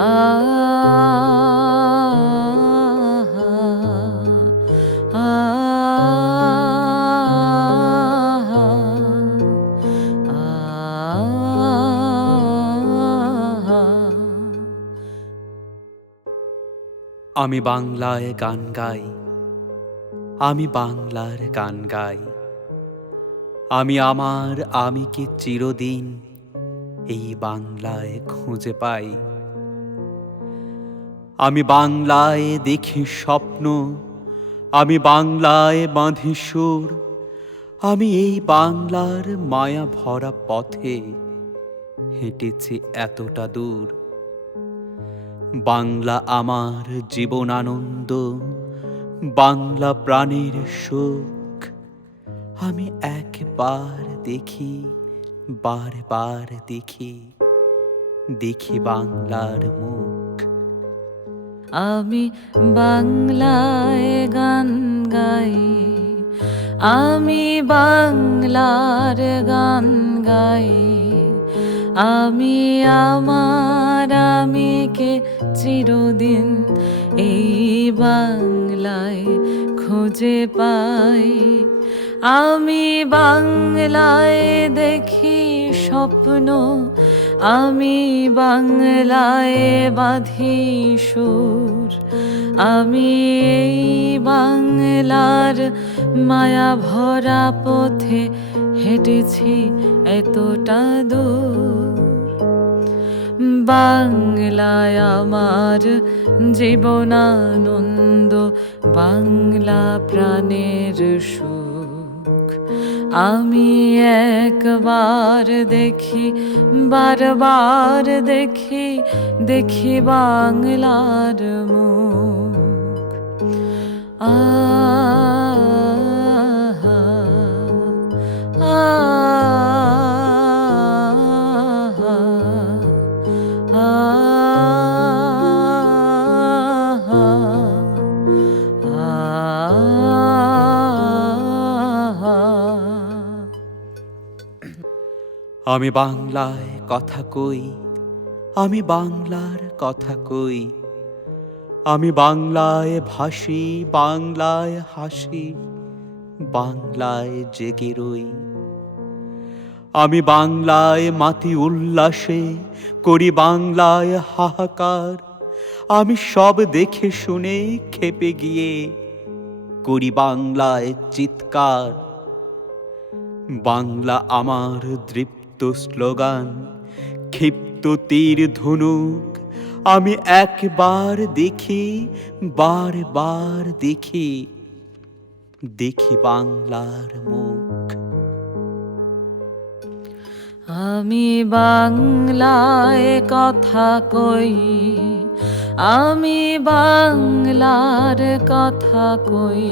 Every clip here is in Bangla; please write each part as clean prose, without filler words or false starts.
আমি বাংলায় গান গাই, আমি বাংলার গান গাই। আমি আমার আমিকে চিরদিন এই বাংলায় খুঁজে পাই। আমি বাংলায় দেখি স্বপ্ন, আমি বাংলায় বাঁধি সুর। আমি এই বাংলার মায়া ভরা পথে হেঁটেছি এতটা দূর। বাংলা আমার জীবন আনন্দ, বাংলা প্রাণের সুখ। আমি একবার দেখি, বারবার দেখি, দেখি বাংলার মুখ। আমি বাংলায় গান গাই, আমি বাংলার গান গাই। আমি আমার আমিকে চিরদিন এই বাংলায় খুঁজে পাই। আমি বাংলায় দেখি স্বপ্ন, আমি বাংলায় বাঁধি সুর। আমি এই বাংলার মায়া ভরা পথে হেঁটেছি এতটা দূর। বাংলায় আমার জীবনানন্দ, বাংলা প্রাণের সুখ। আমি একবার দেখি, বারবার দেখি, দেখি বাংলার মুখ। আমি বাংলায় কথা কই, আমি বাংলার কথা কই। আমি বাংলায় ভাসি, বাংলায় হাসি, বাংলায় জেগে রই। আমি বাংলায় মাতি উল্লাসে, করি বাংলায় হাহাকার। আমি সব দেখে শুনে খেপে গিয়ে করি বাংলায় চিৎকার। বাংলা আমার দৃপ্ত স্লোগান, ক্ষিপ্ত তীর ধনুক। আমি একবার দেখি, বারবার দেখি, দেখি বাংলার মুখ। আমি বাংলায় কথা কই, আমি বাংলার কথা কই।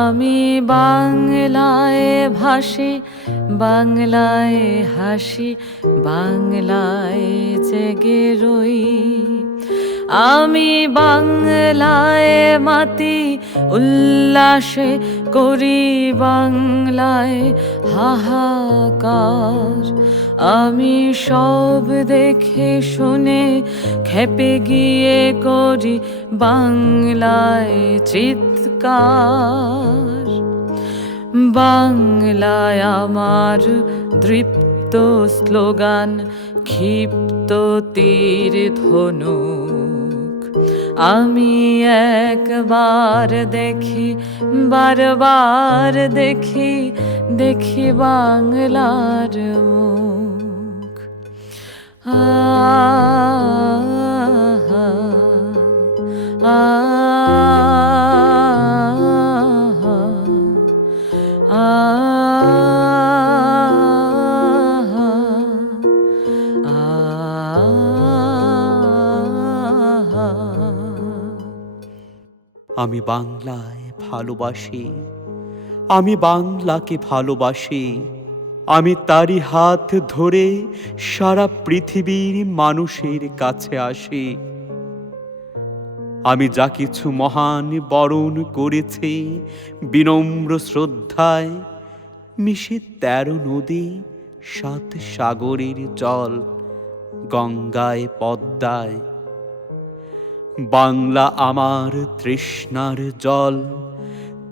আমি বাংলায় ভাসি, বাংলায় হাসি, বাংলায় জেগে রই। আমি বাংলায় মাতি উল্লাসে, করি বাংলায় হাহাকার। আমি সব দেখে শুনে খেপে গিয়ে করি বাংলায় চিৎকার। বাংলায় আমার দৃপ্ত স্লোগান, ক্ষিপ্ত তীর ধনুক। আমি একবার দেখি, বারবার দেখি, দেখি বাংলার মুখ। আমি বাংলায় ভালোবাসি, আমি বাংলাকে ভালোবাসি। আমি তারই হাত ধরে সারা পৃথিবীর মানুষের কাছে আসি। আমি যা কিছু মহান বরণ করেছি বিনম্র শ্রদ্ধায়, মিশে 13 নদী 7 সাগরের জল গঙ্গায় পদ্মায়। বাংলা আমার তৃষ্ণার জল,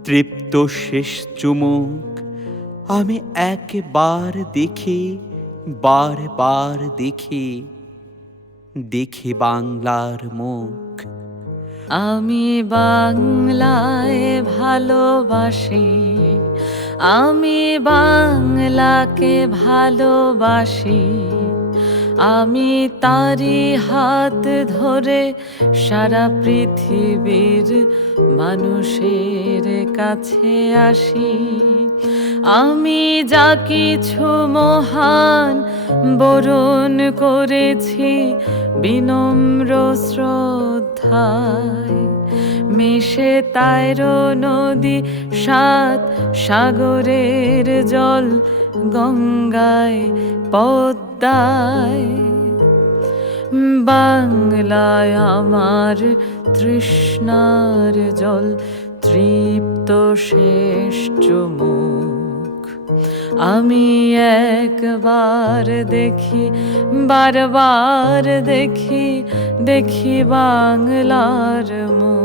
তৃপ্ত শেষ চুমুক আমি একবার দেখি, বারবার দেখি, দেখি বাংলার মুখ। আমি বাংলায় ভালোবাসি, আমি বাংলাকে ভালোবাসি, আমি তারি হাত ধরে সারা পৃথিবীর মানুষের কাছে আসি। আমি যা কিছু মহান বরণ করেছি বিনম্র শ্রদ্ধায়, মেশে তাইর নদী 7 সাগরের জল গঙ্গায় পদ্মায়। বাংলায় আমার তৃষ্ণার জল, তৃপ্ত শেষ চুমুক আমি একবার দেখি, বারবার দেখি, দেখি বাংলার মুখ।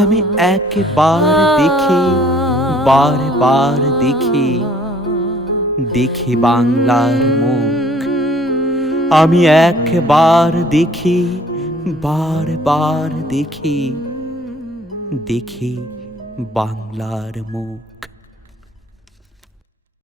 আমি একবার দেখি, বারবার দেখি, দেখি বাংলার মুখ। আমি একবার দেখি, বারবার দেখি, দেখি বাংলার মুখ।